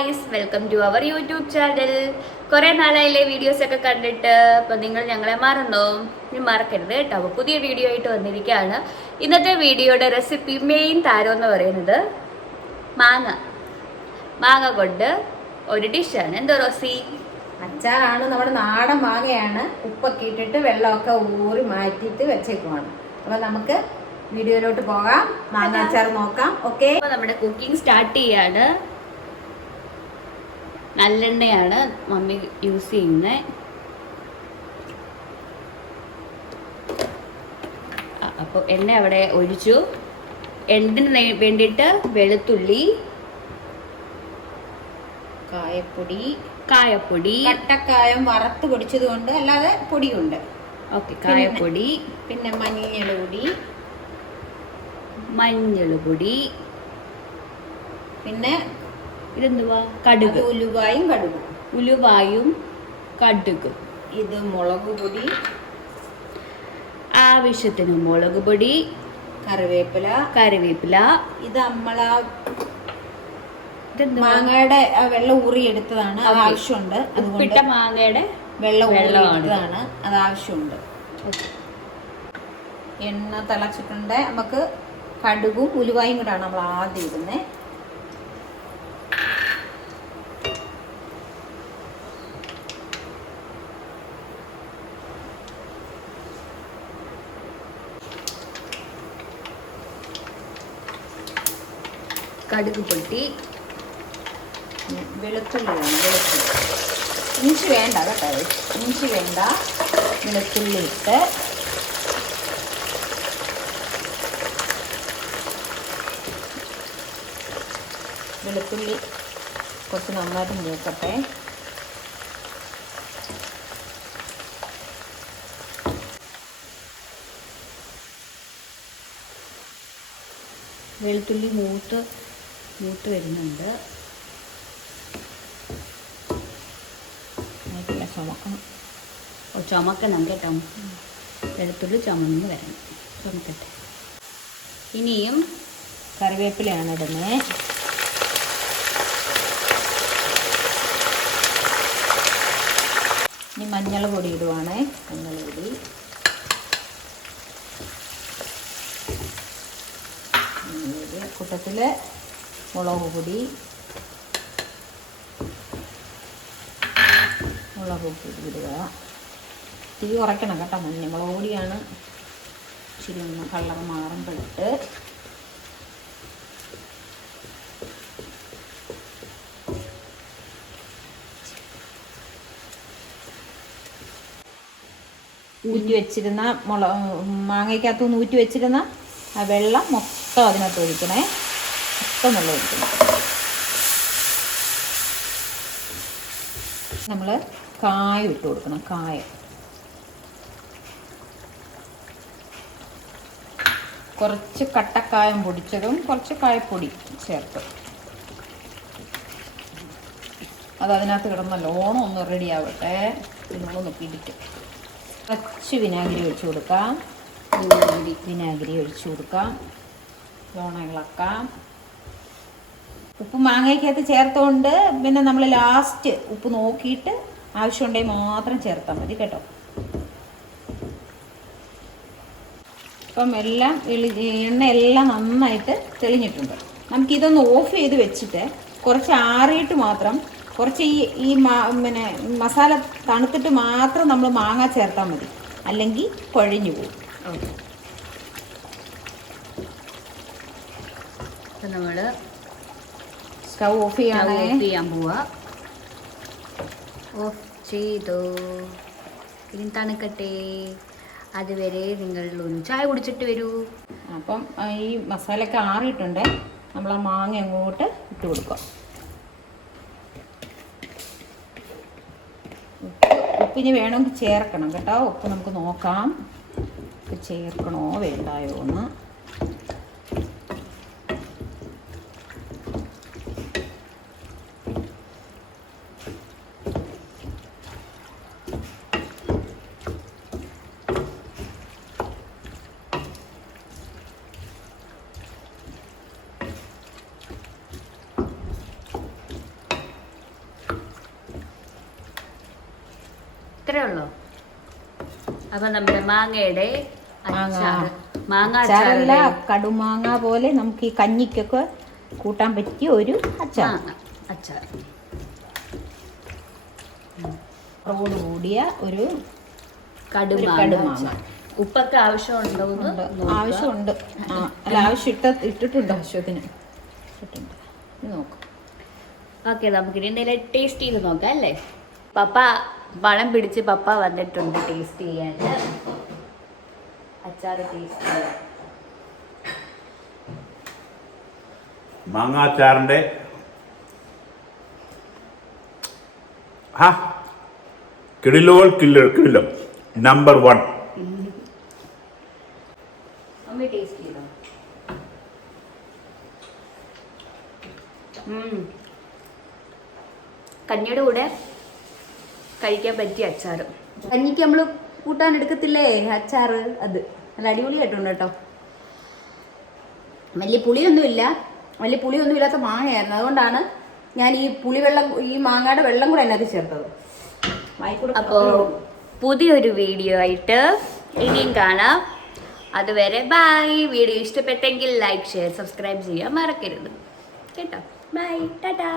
Guys, welcome to our YouTube channel. കുറേ നാളായില്ലേ വീഡിയോസൊക്കെ കണ്ടിട്ട്. അപ്പോൾ നിങ്ങൾ ഞങ്ങളെ മറന്നോ? ഇനി മറക്കരുത് കേട്ടോ. അപ്പോൾ പുതിയ വീഡിയോ ആയിട്ട് വന്നിരിക്കുകയാണ്. ഇന്നത്തെ വീഡിയോയുടെ റെസിപ്പി മെയിൻ താരം എന്ന് പറയുന്നത് മാങ്ങ കൊണ്ട് ഒരു ഡിഷാണ്. എന്തോ റോസി? അച്ചാറാണ്. നമ്മുടെ നാടൻ മാങ്ങയാണ്. ഉപ്പൊക്കെ ഇട്ടിട്ട് വെള്ളമൊക്കെ ഊറി മാറ്റിയിട്ട് വെച്ചേക്കുവാണ്. അപ്പോൾ നമുക്ക് വീഡിയോയിലോട്ട് പോകാം. മാങ്ങ അച്ചാർ നോക്കാം. ഓക്കെ, അപ്പോൾ നമ്മുടെ കുക്കിംഗ് സ്റ്റാർട്ട് ചെയ്യാണ്. നല്ലെണ്ണയാണ് മമ്മി യൂസ് ചെയ്യുന്നത്. അപ്പോൾ എണ്ണ അവിടെ ഒഴിച്ചു. എണ്ണത്തിന് വേണ്ടിയിട്ട് വെളുത്തുള്ളി, കായപ്പൊടി, കട്ടക്കായം വറുത്ത് പൊടിച്ചത് കൊണ്ട്, അല്ലാതെ പൊടിയുണ്ട്. ഓക്കെ, കായപ്പൊടി, പിന്നെ മഞ്ഞൾപ്പൊടി, പിന്നെ ഇതെന്തുവാ? കടുക്. ഉലുവായും കടുക്. ഇത് മുളക് പൊടി, ആവശ്യത്തിന് മുളക് പൊടി, കറിവേപ്പില. ഇത് നമ്മളാ മാങ്ങയുടെ വെള്ളം ഊറി എടുത്തതാണ്. അത് ആവശ്യമുണ്ട്. ഉപ്പിട്ട മാങ്ങയുടെ വെള്ളം എടുത്തതാണ്. അത് ആവശ്യമുണ്ട്. എണ്ണ തിളച്ചിട്ടുണ്ട്. നമുക്ക് കടുകും ഉലുവായും കൂടാണ് നമ്മൾ ആദ്യം ഇടുന്നത്. കടുക് പൊട്ടി. വെളുത്തുള്ളി ഇഞ്ചി വേണ്ട കേട്ടോ. വെളുത്തുള്ളി ഇട്ട് വെളുത്തുള്ളി കുറച്ച് നന്നായിട്ട് മൂക്കട്ടെ. വെളുത്തുള്ളി മൂത്ത് വരുന്നുണ്ട്. ചുമക്കണം കേട്ടോ. വെളുത്തുള്ളി ചുമന്ന് വരണം. ചുമക്കട്ടെ. ഇനിയും കറിവേപ്പിലയാണ് ഇടുന്നത്. ഇനി മഞ്ഞൾ പൊടി ഇടുവാണ്. കൂട്ടത്തിൽ മുളക് പൊടി ഇടുക. തീ കുറയ്ക്കണം കേട്ടോ. മുളക് പൊടിയാണ് ഇച്ചിരി ഒന്ന് കളർ മാറുമ്പോഴിട്ട്. ഊറ്റി വെച്ചിരുന്ന മാങ്ങയ്ക്കകത്തുനിന്ന് ഊറ്റി വെച്ചിരുന്ന ആ വെള്ളം മൊത്തം അതിനകത്ത് ഒഴിക്കണേ. മൊത്തം വെള്ളം ഒഴിക്കണം. നമ്മൾ കായം ഇട്ട് കൊടുക്കണം. കുറച്ച് കട്ടക്കായം പൊടിച്ചതും കുറച്ച് കായപ്പൊടി ചേർത്ത് അത് അതിനകത്ത് കിടന്ന ലോണം ഒന്ന് റെഡി ആവട്ടെ. നമ്മളൊന്ന് പിടിക്കും. കുറച്ച് വിനാഗിരി ഒഴിച്ചു കൊടുക്കാം. ലോണം ഇളക്കാം. ഉപ്പ് മാങ്ങയ്ക്കകത്ത് ചേർത്തുകൊണ്ട് പിന്നെ നമ്മൾ ലാസ്റ്റ് ഉപ്പ് നോക്കിയിട്ട് ആവശ്യമുണ്ടെങ്കിൽ മാത്രം ചേർത്താൽ മതി കേട്ടോ. അപ്പം എണ്ണ എല്ലാം നന്നായിട്ട് തെളിഞ്ഞിട്ടുണ്ട്. നമുക്കിതൊന്ന് ഓഫ് ചെയ്ത് വെച്ചിട്ട് കുറച്ച് ആറിയിട്ട് മാത്രം, കുറച്ച് ഈ പിന്നെ മസാല തണുത്തിട്ട് മാത്രം നമ്മൾ മാങ്ങ ചേർത്താൽ മതി. അല്ലെങ്കിൽ കുഴഞ്ഞു പോകും. അപ്പം നമ്മൾ സ്റ്റൗ ഓഫ് ചെയ്യാൻ പോവാ. ഓഫ് ചെയ്തോ. ഇനി തണുക്കട്ടെ. അതുവരെ നിങ്ങൾ ഒന്ന് ചായ കുടിച്ചിട്ട് വരൂ. അപ്പം ഈ മസാലയൊക്കെ ആറിയിട്ടുണ്ട്. നമ്മൾ ആ മാങ്ങ അങ്ങോട്ട് ഇട്ട് കൊടുക്കുക. ഉപ്പിന് വേണമെങ്കിൽ ചേർക്കണം കേട്ടോ. ഉപ്പ് നമുക്ക് നോക്കാം. ഉപ്പ് ചേർക്കണോ വേണ്ടായോ എന്ന്. ഇത്രേ ഉള്ളൂ. അപ്പൊ നമ്മുടെ മാങ്ങയുടെ അച്ചാർ, മാങ്ങ അച്ചാറല്ല, കടുമാങ്ങ പോലെ നമുക്ക് ഈ കഞ്ഞിക്കൊക്കെ കൂട്ടാൻ പറ്റിയ ഒരു അച്ചാർ. അച്ചാർ കൂടിയ ഒരു കടുമാങ്ങ. ഉപ്പൊക്കെ ആവശ്യമുണ്ടോന്ന് ആവശ്യമുണ്ട്. അല്ല, ആവശ്യം ഇട്ടിട്ടുണ്ട്, ആവശ്യത്തിന് ഇട്ടിട്ടുണ്ട്. നോക്കാം. ഓക്കെ, നമുക്കിനി എന്തെങ്കിലും ടേസ്റ്റ് ചെയ്ത് നോക്കാം അല്ലേ. പപ്പ വളം പിടിച്ച് പപ്പ വന്നിട്ടുണ്ട് ടേസ്റ്റ് ചെയ്യാൻ, അച്ചാർ ടേസ്റ്റ് ചെയ്യാൻ. മാങ്ങാച്ചാറിൻ്റെ കിടിലം നമ്പർ 1. അമ്മ ടേസ്റ്റ് ചെയ്തോ. കഞ്ഞിയുടെ കൂടെ കഴിക്കാൻ പറ്റിയ അച്ചാർ. കഞ്ഞിക്ക് നമ്മൾ കൂട്ടാൻ എടുക്കത്തില്ലേ അച്ചാർ, അത് നല്ല അടിപൊളിയായിട്ടുണ്ട് കേട്ടോ. വലിയ പുളിയൊന്നും ഇല്ലാത്ത മാങ്ങയായിരുന്നു. അതുകൊണ്ടാണ് ഞാൻ ഈ ഈ മാങ്ങയുടെ വെള്ളം കൂടെ അതിനകത്ത് ചേർത്തത്. അപ്പോൾ പുതിയൊരു വീഡിയോ ആയിട്ട് ഇനിയും കാണാം. അതുവരെ ബൈ. വീഡിയോ ഇഷ്ടപ്പെട്ടെങ്കിൽ ലൈക്ക്, ഷെയർ, സബ്സ്ക്രൈബ് ചെയ്യാൻ മറക്കരുത് കേട്ടോ. ബൈ, ടാറ്റാ.